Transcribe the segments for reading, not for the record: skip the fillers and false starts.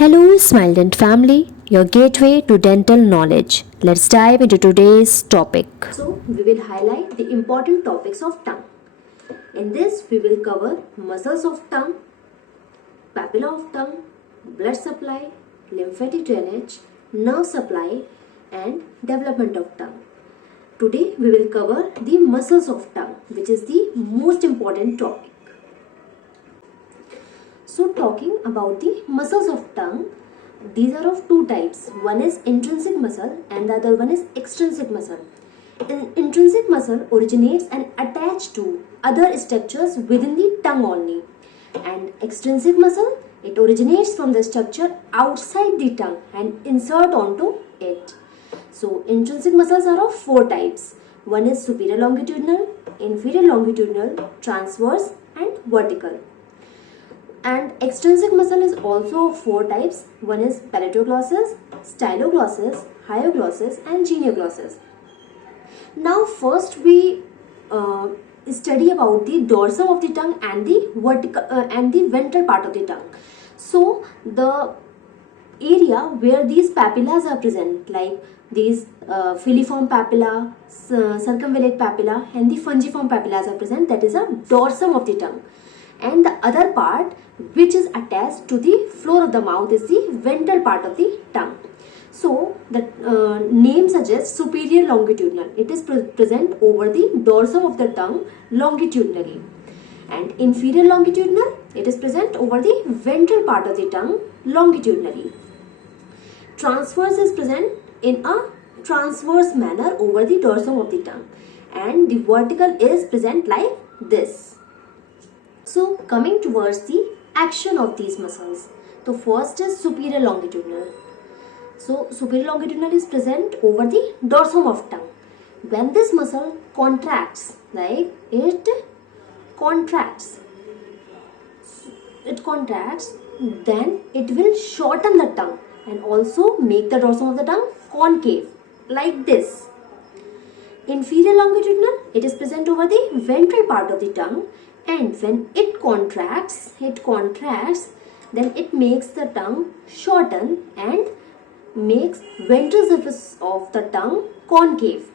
Hello, Smiled family, your gateway to dental knowledge. Let's dive into today's topic. So, we will highlight the important topics of tongue. In this, we will cover muscles of tongue, papilla of tongue, blood supply, lymphatic drainage, nerve supply, and development of tongue. Today, we will cover the muscles of tongue, which is the most important topic. So, talking about the muscles of tongue, these are of two types. One is intrinsic muscle and the other one is extrinsic muscle. Intrinsic muscle originates and attached to other structures within the tongue only. And extrinsic muscle, it originates from the structure outside the tongue and insert onto it. So, intrinsic muscles are of four types. One is superior longitudinal, inferior longitudinal, transverse and vertical. And extrinsic muscle is also of four types. One is palatoglossus, styloglossus, hyoglossus and genioglossus. Now first we study about the dorsum of the tongue and the vertical and the ventral part of the tongue. So the area where these papillas are present, like these filiform papilla, circumvallate papilla and the fungiform papillas are present, that is a dorsum of the tongue. And the other part which is attached to the floor of the mouth is the ventral part of the tongue. So the name suggests superior longitudinal. It is present over the dorsum of the tongue longitudinally. And inferior longitudinal, it is present over the ventral part of the tongue longitudinally. Transverse is present in a transverse manner over the dorsum of the tongue. And the vertical is present like this. So coming towards the action of these muscles. So first is superior longitudinal. So superior longitudinal is present over the dorsum of tongue. When this muscle contracts, like it contracts, then it will shorten the tongue and also make the dorsum of the tongue concave like this. Inferior longitudinal, it is present over the ventral part of the tongue, and when it contracts, then it makes the tongue shorten and makes ventral surface of the tongue concave.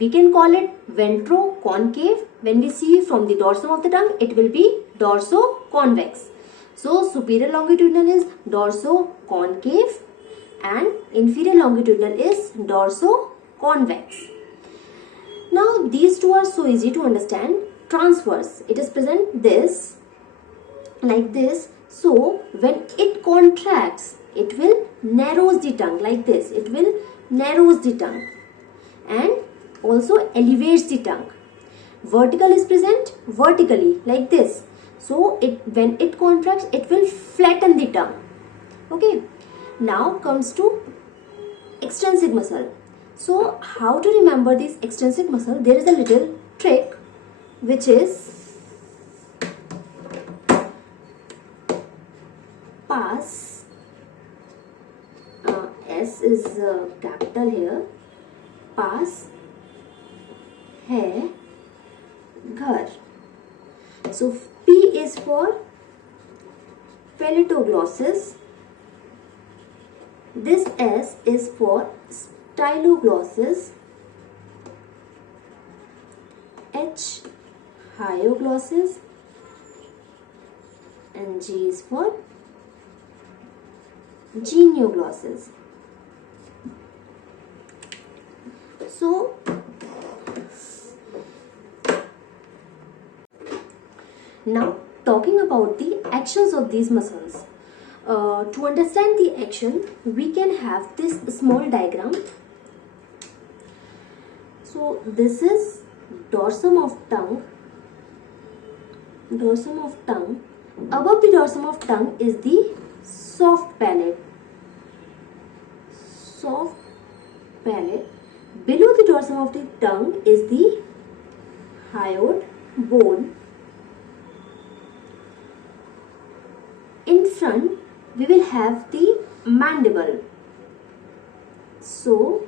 We can call it ventroconcave. When we see from the dorsum of the tongue, it will be dorsoconvex. So superior longitudinal is dorsoconcave and inferior longitudinal is dorsoconvex. Now these two are so easy to understand. Transverse, it is present this, like this. So when it contracts, it will narrows the tongue like this. It will narrows the tongue and also elevates the tongue. Vertical is present vertically like this. So when it contracts, it will flatten the tongue. Okay. Now comes to extrinsic muscle. So how to remember this extrinsic muscle? There is a little trick, which is pass, S is capital here, pass hai ghar. So P is for palatoglossus, this S is for styloglossus, H hyoglossus and G is for genioglossus. So now talking about the actions of these muscles. To understand the action, we can have this small diagram. So this is dorsum of tongue. Above the dorsum of tongue is the soft palate. Below the dorsum of the tongue is the hyoid bone. In front, we will have the mandible. So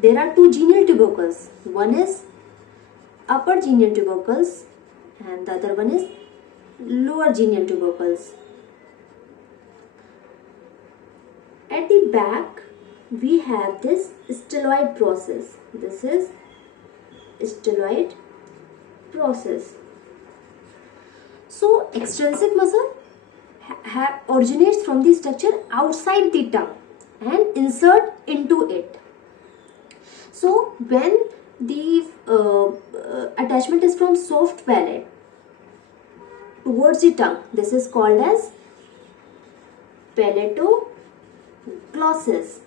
there are two genial tubercles. One is upper genial tubercles and the other one is lower genial tubercles. At the back we have this styloid process. This is styloid process. So extrinsic muscle originates from the structure outside the tongue and insert into it. So when the attachment is from soft palate towards the tongue, this is called as palatoglossus.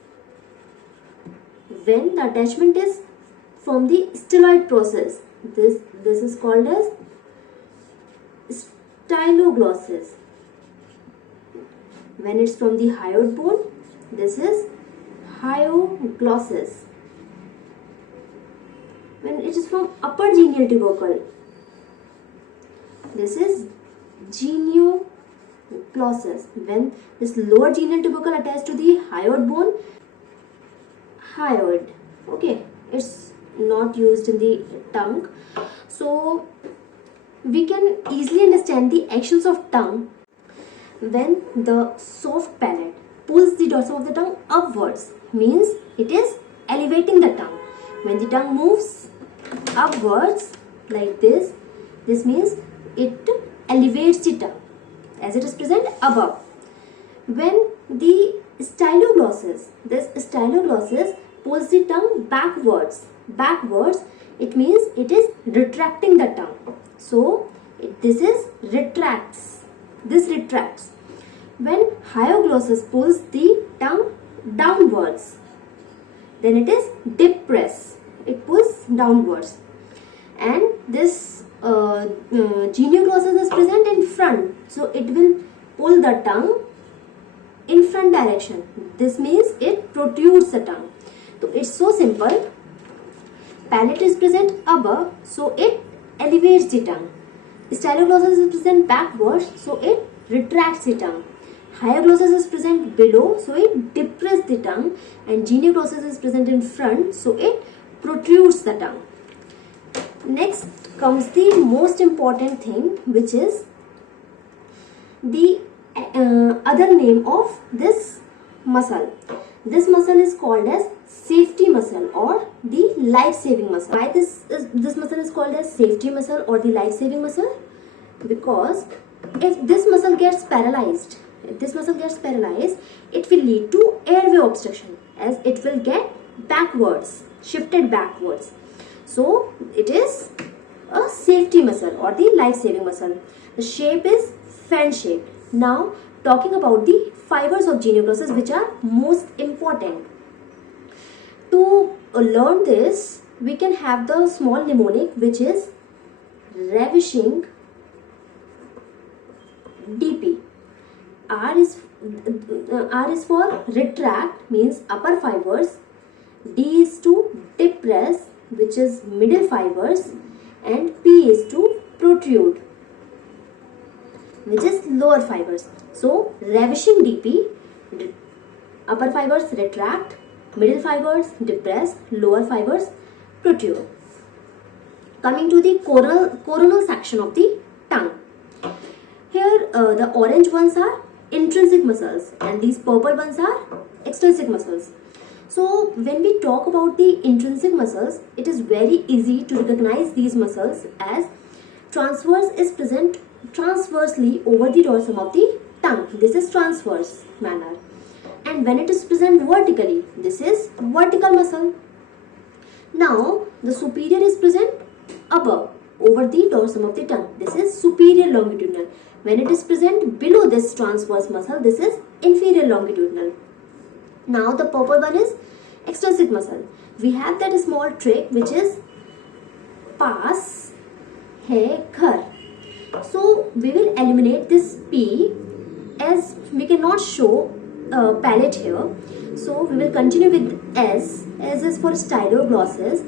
When the attachment is from the styloid process, this is called as styloglossus. When it's from the hyoid bone, this is hyoglossus. When it is from upper genial tubercle, this is genioglossus. When this lower genial tubercle attached to the hyoid bone, hyoid. Okay, it's not used in the tongue. So we can easily understand the actions of tongue when the soft palate pulls the dorsum of the tongue upwards, means it is elevating the tongue. When the tongue moves upwards like this means it elevates the tongue as it is present above. When the styloglossus, this styloglossus pulls the tongue backwards, it means it is retracting the tongue. So this is retracts. This retracts. When hyoglossus pulls the tongue downwards, then it is depress. It pulls downwards. And this genioglossus is present in front, so it will pull the tongue in front direction. This means it protrudes the tongue. So it's so simple. Palate is present above, so it elevates the tongue. Styloglossus is present backwards, so it retracts the tongue. Hyoglossus is present below, so it depresses the tongue. And genioglossus is present in front, so it protrudes the tongue. Next comes the most important thing, which is the other name of this muscle. This muscle is called as safety muscle or the life-saving muscle. Why this muscle is called as safety muscle or the life-saving muscle? Because if this muscle gets paralyzed, it will lead to airway obstruction, as it will get backwards, shifted backwards. So it is a safety muscle or the life-saving muscle. The shape is fan shaped. Now talking about the fibers of genioglossus, which are most important. To learn this, we can have the small mnemonic, which is ravishing DP. R is for retract, means upper fibers. D is to depress, which is middle fibers, and P is to protrude, which is lower fibers. So ravishing DP, upper fibers retract, middle fibers depress, lower fibers protrude. Coming to the coronal section of the tongue. Here the orange ones are intrinsic muscles and these purple ones are extrinsic muscles. So when we talk about the intrinsic muscles, it is very easy to recognize these muscles, as transverse is present transversely over the dorsum of the tongue. This is transverse manner. And when it is present vertically, this is vertical muscle. Now the superior is present above over the dorsum of the tongue. This is superior longitudinal. When it is present below this transverse muscle, this is inferior longitudinal. Now the purple one is extrinsic muscle. We have that small trick, which is pass hai ghar. So we will eliminate this P, as we cannot show palate here. So we will continue with S. S is for styloglossus.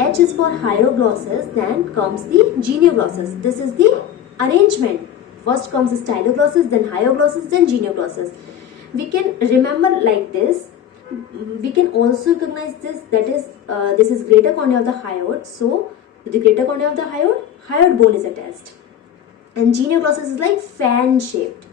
H is for hyoglossus. Then comes the genioglossus. This is the arrangement. First comes styloglossus, then hyoglossus, then genioglossus. We can remember like this. We can also recognize this, that is this is greater cornea of the hyoid. So with the greater cornea of the hyoid bone is attached. And genioglossus is like fan shaped.